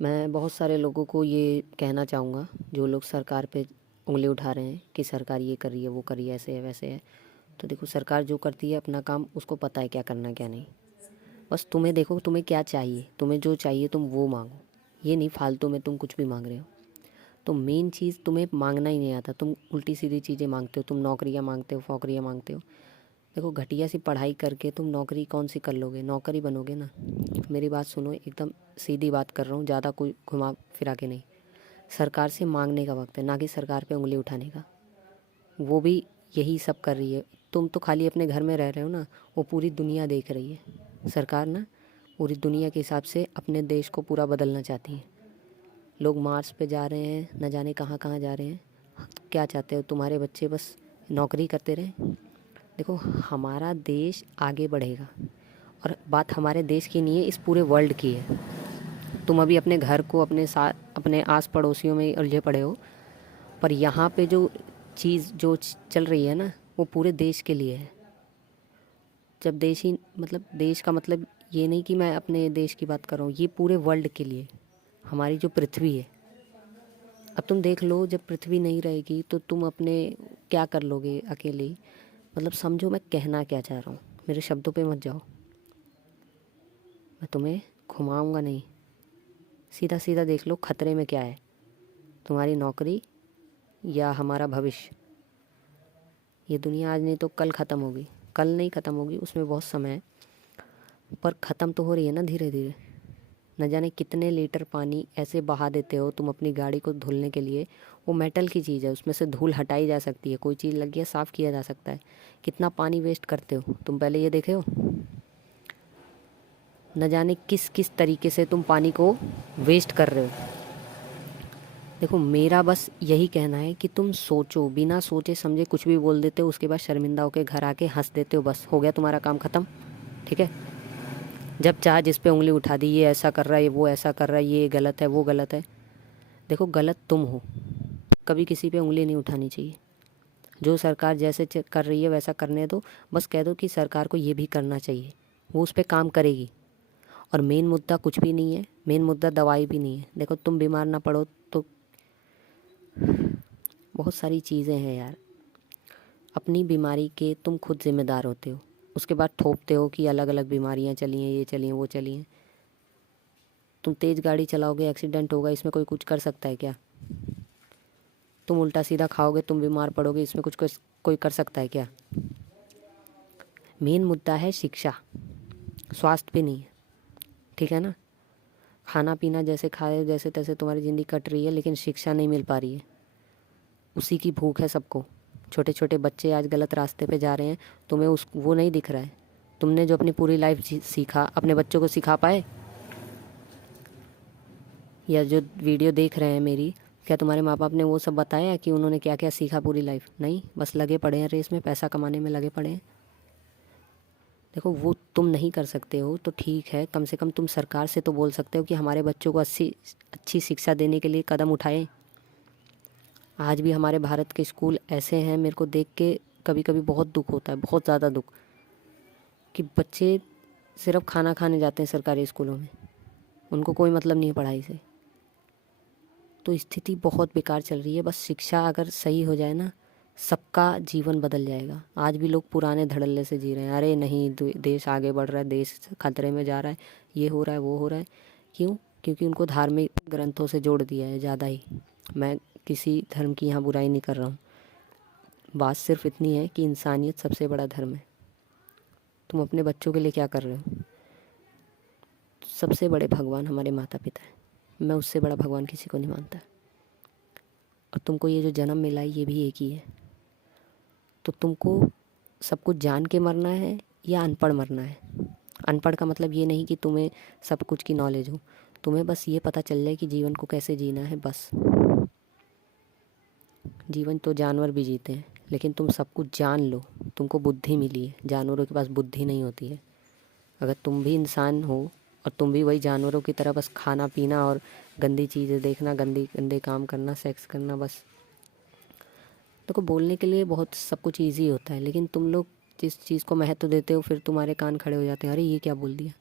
मैं बहुत सारे लोगों को ये कहना चाहूँगा जो लोग सरकार पे उंगली उठा रहे हैं कि सरकार ये कर रही है, वो कर रही है, ऐसे है वैसे है। तो देखो, सरकार जो करती है अपना काम, उसको पता है क्या करना क्या नहीं। बस तुम्हें देखो, तुम्हें क्या चाहिए, तुम्हें जो चाहिए तुम वो मांगो। ये नहीं फालतू में तुम कुछ भी मांग रहे हो। तो मेन चीज़, तुम्हें मांगना ही नहीं आता, तुम उल्टी सीधी चीज़ें मांगते हो। तुम नौकरियाँ मांगते हो, फौकरियाँ मांगते हो। देखो, घटिया सी पढ़ाई करके तुम नौकरी कौन सी कर लोगे? नौकरी बनोगे ना। मेरी बात सुनो, एकदम सीधी बात कर रहा हूँ, ज़्यादा कोई घुमा फिरा के नहीं। सरकार से मांगने का वक्त है, ना कि सरकार पे उंगली उठाने का। वो भी यही सब कर रही है। तुम तो खाली अपने घर में रह रहे हो ना, वो पूरी दुनिया देख रही है। सरकार ना पूरी दुनिया के हिसाब से अपने देश को पूरा बदलना चाहती है। लोग मार्स पे जा रहे हैं, न जाने कहाँ कहाँ जा रहे हैं। क्या चाहते हो? तुम्हारे बच्चे बस नौकरी करते रहें? देखो, हमारा देश आगे बढ़ेगा, और बात हमारे देश की नहीं है, इस पूरे वर्ल्ड की है। तुम अभी अपने घर को, अपने साथ, अपने आस पड़ोसियों में उलझे पड़े हो, पर यहाँ पे जो चीज़ जो चल रही है ना, वो पूरे देश के लिए है। जब देश ही मतलब, देश का मतलब ये नहीं कि मैं अपने देश की बात कर रहा हूँ, ये पूरे वर्ल्ड के लिए। हमारी जो पृथ्वी है, अब तुम देख लो, जब पृथ्वी नहीं रहेगी तो तुम अपने क्या कर लोगे अकेले? मतलब समझो मैं कहना क्या चाह रहा हूँ, मेरे शब्दों पे मत जाओ। मैं तुम्हें घुमाऊंगा नहीं, सीधा सीधा देख लो खतरे में क्या है, तुम्हारी नौकरी या हमारा भविष्य। ये दुनिया आज नहीं तो कल ख़त्म होगी। कल नहीं ख़त्म होगी, उसमें बहुत समय है, पर ख़त्म तो हो रही है ना धीरे धीरे। न जाने कितने लीटर पानी ऐसे बहा देते हो तुम अपनी गाड़ी को धुलने के लिए। वो मेटल की चीज़ है, उसमें से धूल हटाई जा सकती है, कोई चीज़ लगी है साफ़ किया जा सकता है। कितना पानी वेस्ट करते हो तुम, पहले ये देखे हो? न जाने किस किस तरीके से तुम पानी को वेस्ट कर रहे हो। देखो, मेरा बस यही कहना है कि तुम सोचो, बिना सोचे समझे कुछ भी बोल देते हो, उसके बाद शर्मिंदा होकर घर आके हंस देते हो, बस हो गया तुम्हारा काम ख़त्म। ठीक है? जब चाह जिस पे उंगली उठा दी, ये ऐसा कर रहा है, वो ऐसा कर रहा है, ये गलत है, वो गलत है। देखो, गलत तुम हो, कभी किसी पे उंगली नहीं उठानी चाहिए। जो सरकार जैसे कर रही है वैसा करने दो। बस कह दो कि सरकार को ये भी करना चाहिए, वो उस पर काम करेगी। और मेन मुद्दा कुछ भी नहीं है, मेन मुद्दा दवाई भी नहीं है। देखो, तुम बीमार ना पड़ो तो बहुत सारी चीज़ें हैं यार। अपनी बीमारी के तुम खुद जिम्मेदार होते हो, उसके बाद थोपते हो कि अलग अलग बीमारियां चली हैं, ये चली हैं, वो चली हैं। तुम तेज़ गाड़ी चलाओगे, एक्सीडेंट होगा, इसमें कोई कुछ कर सकता है क्या? तुम उल्टा सीधा खाओगे, तुम बीमार पड़ोगे, इसमें कुछ कोई कर सकता है क्या? मेन मुद्दा है शिक्षा, स्वास्थ्य पे नहीं है। ठीक है ना? खाना पीना जैसे खाए जैसे तैसे तुम्हारी ज़िंदगी कट रही है, लेकिन शिक्षा नहीं मिल पा रही है। उसी की भूख है सबको। छोटे छोटे बच्चे आज गलत रास्ते पे जा रहे हैं, तुम्हें उस वो नहीं दिख रहा है। तुमने जो अपनी पूरी लाइफ सीखा, अपने बच्चों को सिखा पाए? या जो वीडियो देख रहे हैं मेरी, क्या तुम्हारे माँ बाप ने वो सब बताया कि उन्होंने क्या क्या सीखा पूरी लाइफ? नहीं, बस लगे पड़े हैं रेस में, पैसा कमाने में लगे पड़े हैं। देखो, वो तुम नहीं कर सकते हो तो ठीक है, कम से कम तुम सरकार से तो बोल सकते हो कि हमारे बच्चों को अच्छी शिक्षा देने के लिए कदम उठाएं। आज भी हमारे भारत के स्कूल ऐसे हैं, मेरे को देख के कभी कभी बहुत दुख होता है, बहुत ज़्यादा दुख, कि बच्चे सिर्फ खाना खाने जाते हैं सरकारी स्कूलों में, उनको कोई मतलब नहीं है पढ़ाई से। तो स्थिति बहुत बेकार चल रही है। बस शिक्षा अगर सही हो जाए ना, सबका जीवन बदल जाएगा। आज भी लोग पुराने धड़ल्ले से जी रहे हैं, अरे नहीं देश आगे बढ़ रहा है, देश खतरे में जा रहा है, ये हो रहा है, वो हो रहा है। क्यों? क्योंकि उनको धार्मिक ग्रंथों से जोड़ दिया है ज़्यादा ही। मैं किसी धर्म की यहाँ बुराई नहीं कर रहा हूँ, बात सिर्फ इतनी है कि इंसानियत सबसे बड़ा धर्म है। तुम अपने बच्चों के लिए क्या कर रहे हो? सबसे बड़े भगवान हमारे माता पिता हैं, मैं उससे बड़ा भगवान किसी को नहीं मानता। और तुमको ये जो जन्म मिला है, ये भी एक ही है। तो तुमको सब कुछ जान के मरना है या अनपढ़ मरना है? अनपढ़ का मतलब ये नहीं कि तुम्हें सब कुछ की नॉलेज हो, तुम्हें बस ये पता चल जाए कि जीवन को कैसे जीना है, बस। जीवन तो जानवर भी जीते हैं, लेकिन तुम सब कुछ जान लो, तुमको बुद्धि मिली है, जानवरों के पास बुद्धि नहीं होती है। अगर तुम भी इंसान हो और तुम भी वही जानवरों की तरह बस खाना पीना और गंदी चीज़ें देखना, गंदे काम करना, सेक्स करना, बस। देखो, बोलने के लिए बहुत सब कुछ ईजी होता है, लेकिन तुम लोग जिस चीज़ को महत्व देते हो, फिर तुम्हारे कान खड़े हो जाते हैं, अरे ये क्या बोल दिया।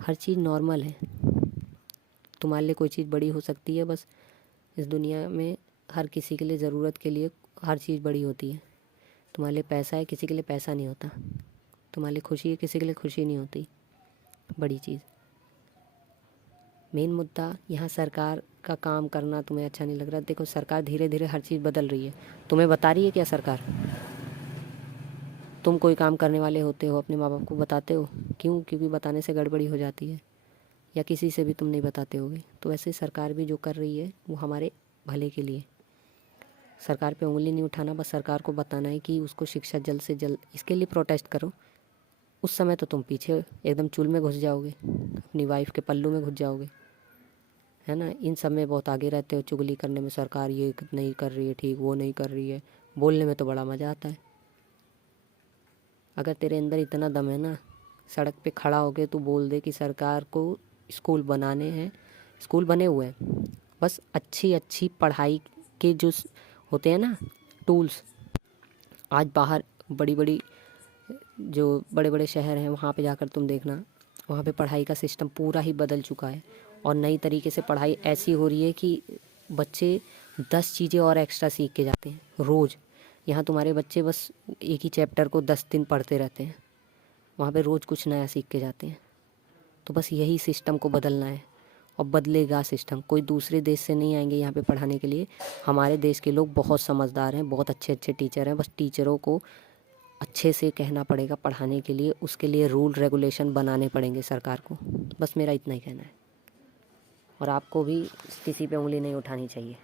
हर चीज़ नॉर्मल है। तुम्हारे लिए कोई चीज़ बड़ी हो सकती है, बस इस दुनिया में हर किसी के लिए ज़रूरत के लिए हर चीज़ बड़ी होती है। तुम्हारे लिए पैसा है, किसी के लिए पैसा नहीं होता। तुम्हारे लिए खुशी है, किसी के लिए खुशी नहीं होती बड़ी चीज़। मेन मुद्दा यहाँ सरकार का काम करना तुम्हें अच्छा नहीं लग रहा। देखो सरकार धीरे धीरे हर चीज़ बदल रही है, तुम्हें बता रही है क्या सरकार? तुम कोई काम करने वाले होते हो, अपने माँ बाप को बताते हो? क्यों? क्योंकि बताने से गड़बड़ी हो जाती है, या किसी से भी तुम नहीं बताते होगे। तो वैसे सरकार भी जो कर रही है वो हमारे भले के लिए। सरकार पे उंगली नहीं उठाना, बस सरकार को बताना है कि उसको शिक्षा जल्द से जल्द, इसके लिए प्रोटेस्ट करो। उस समय तो तुम पीछे एकदम चूल में घुस जाओगे, अपनी वाइफ के पल्लू में घुस जाओगे, है ना। इन सब में बहुत आगे रहते हो, चुगली करने में, सरकार ये नहीं कर रही है ठीक, वो नहीं कर रही है। बोलने में तो बड़ा मज़ा आता है। अगर तेरे अंदर इतना दम है ना, सड़क पे खड़ा होके तू बोल दे कि सरकार को स्कूल बनाने हैं। स्कूल बने हुए हैं, बस अच्छी अच्छी पढ़ाई के जो होते हैं ना टूल्स, आज बाहर बड़ी बड़ी जो बड़े बड़े शहर हैं वहाँ पे जाकर तुम देखना, वहाँ पे पढ़ाई का सिस्टम पूरा ही बदल चुका है। और नई तरीके से पढ़ाई ऐसी हो रही है कि बच्चे 10 चीज़ें और एक्स्ट्रा सीख के जाते हैं रोज़। यहाँ तुम्हारे बच्चे बस एक ही चैप्टर को 10 दिन पढ़ते रहते हैं, वहाँ पे रोज़ कुछ नया सीख के जाते हैं। तो बस यही सिस्टम को बदलना है, और बदलेगा सिस्टम। कोई दूसरे देश से नहीं आएंगे यहाँ पे पढ़ाने के लिए। हमारे देश के लोग बहुत समझदार हैं, बहुत अच्छे अच्छे टीचर हैं। बस टीचरों को अच्छे से कहना पड़ेगा पढ़ाने के लिए, उसके लिए रूल रेगुलेशन बनाने पड़ेंगे सरकार को। बस मेरा इतना ही कहना है, और आपको भी किसी पे उंगली नहीं उठानी चाहिए।